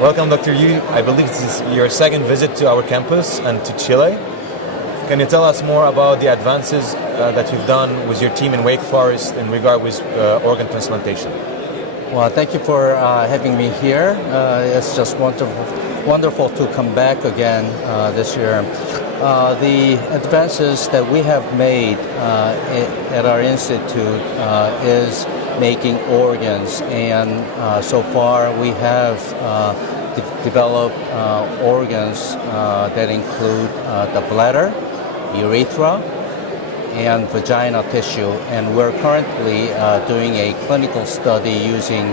Welcome, Dr. Yu. I believe this is your second visit to our campus and to Chile. Can you tell us more about the advances that you've done with your team in Wake Forest in regard with organ transplantation? Well, thank you for having me here. It's just wonderful to come back again this year. The advances that we have made at our institute is making organs, and so far we have developed organs that include the bladder, urethra, and vaginal tissue, and we're currently doing a clinical study using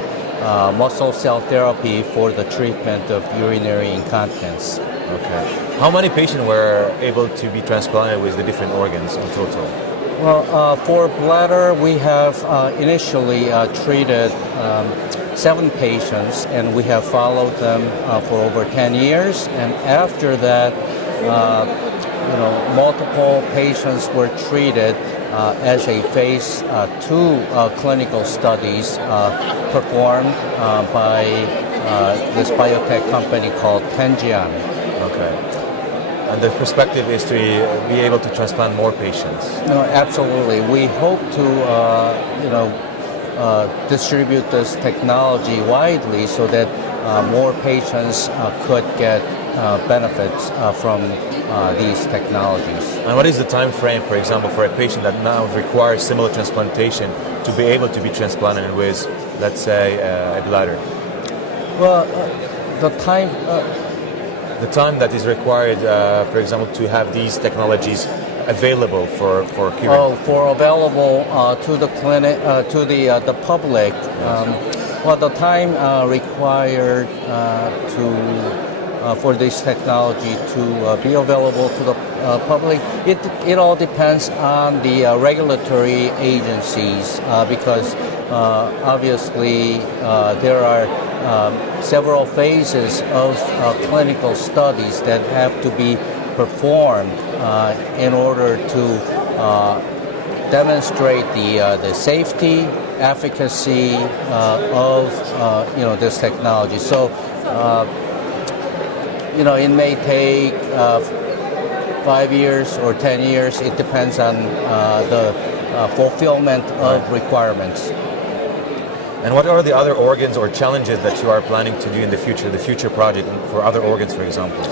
muscle cell therapy for the treatment of urinary incontinence. Okay. How many patients were able to be transplanted with the different organs in total? Well, for bladder, we have initially treated 7 patients, and we have followed them for over 10 years. And after that, multiple patients were treated as a phase 2 clinical studies performed by this biotech company called Tenjian. Okay. And the perspective is to be able to transplant more patients. No, absolutely. We hope to, distribute this technology widely so that more patients could get benefits from these technologies. And what is the time frame, for example, for a patient that now requires similar transplantation to be able to be transplanted with, let's say, a bladder? Well, the time that is required, for example, to have these technologies available for curing? Oh, for available to the clinic, to the public. Well, the time required for this technology to be available to the public, it all depends on the regulatory agencies because obviously there are several phases of clinical studies that have to be performed in order to demonstrate the safety, efficacy of this technology. So it may take 5 years or 10 years. It depends on the fulfillment of requirements. And what are the other organs or challenges that you are planning to do in the future project for other organs, for example?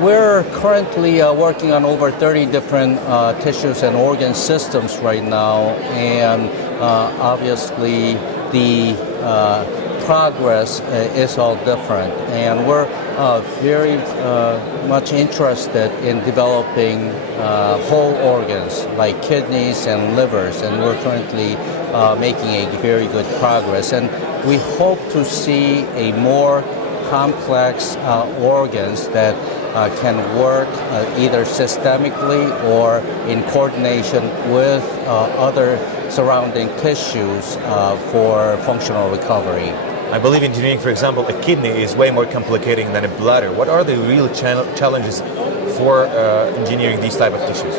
We're currently working on over 30 different tissues and organ systems right now, and obviously the progress is all different. And we're very much interested in developing whole organs like kidneys and livers, and we're currently making a very good progress. And we hope to see a more complex organs that can work either systemically or in coordination with other surrounding tissues for functional recovery. I believe engineering, for example, a kidney is way more complicated than a bladder. What are the real challenges for engineering these type of tissues?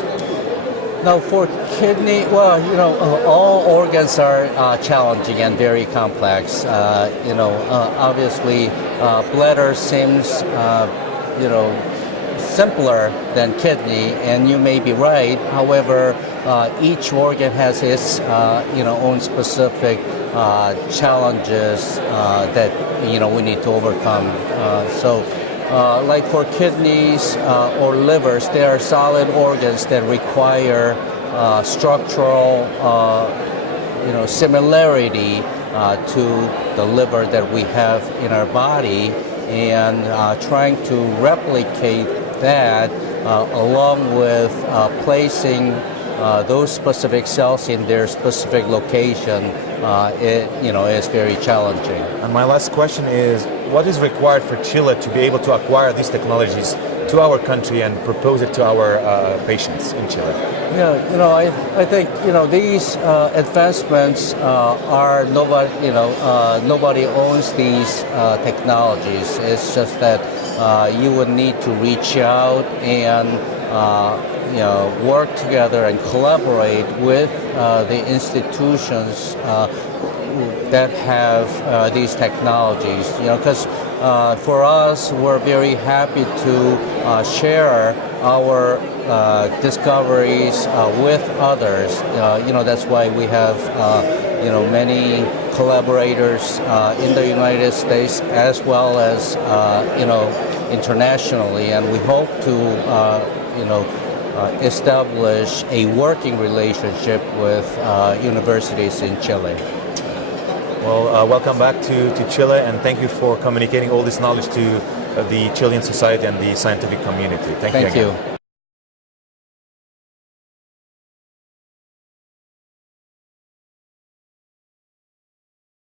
Now, for kidney, well, all organs are challenging and very complex. Obviously, bladder seems, simpler than kidney, and you may be right. However, each organ has its, own specific challenges that we need to overcome. Like for kidneys or livers, they are solid organs that require structural, similarity to the liver that we have in our body, and trying to replicate that along with placing those specific cells in their specific location, is very challenging. And my last question is, what is required for Chile to be able to acquire these technologies to our country and propose it to our patients in Chile? Yeah, I think these advancements are nobody owns these technologies. It's just that you would need to reach out and work together and collaborate with the institutions that have these technologies. Because for us, we're very happy to share our discoveries with others. That's why we have many collaborators in the United States as well as internationally, and we hope to establish a working relationship with universities in Chile. Well, welcome back to Chile, and thank you for communicating all this knowledge to the Chilean society and the scientific community. Thank you again.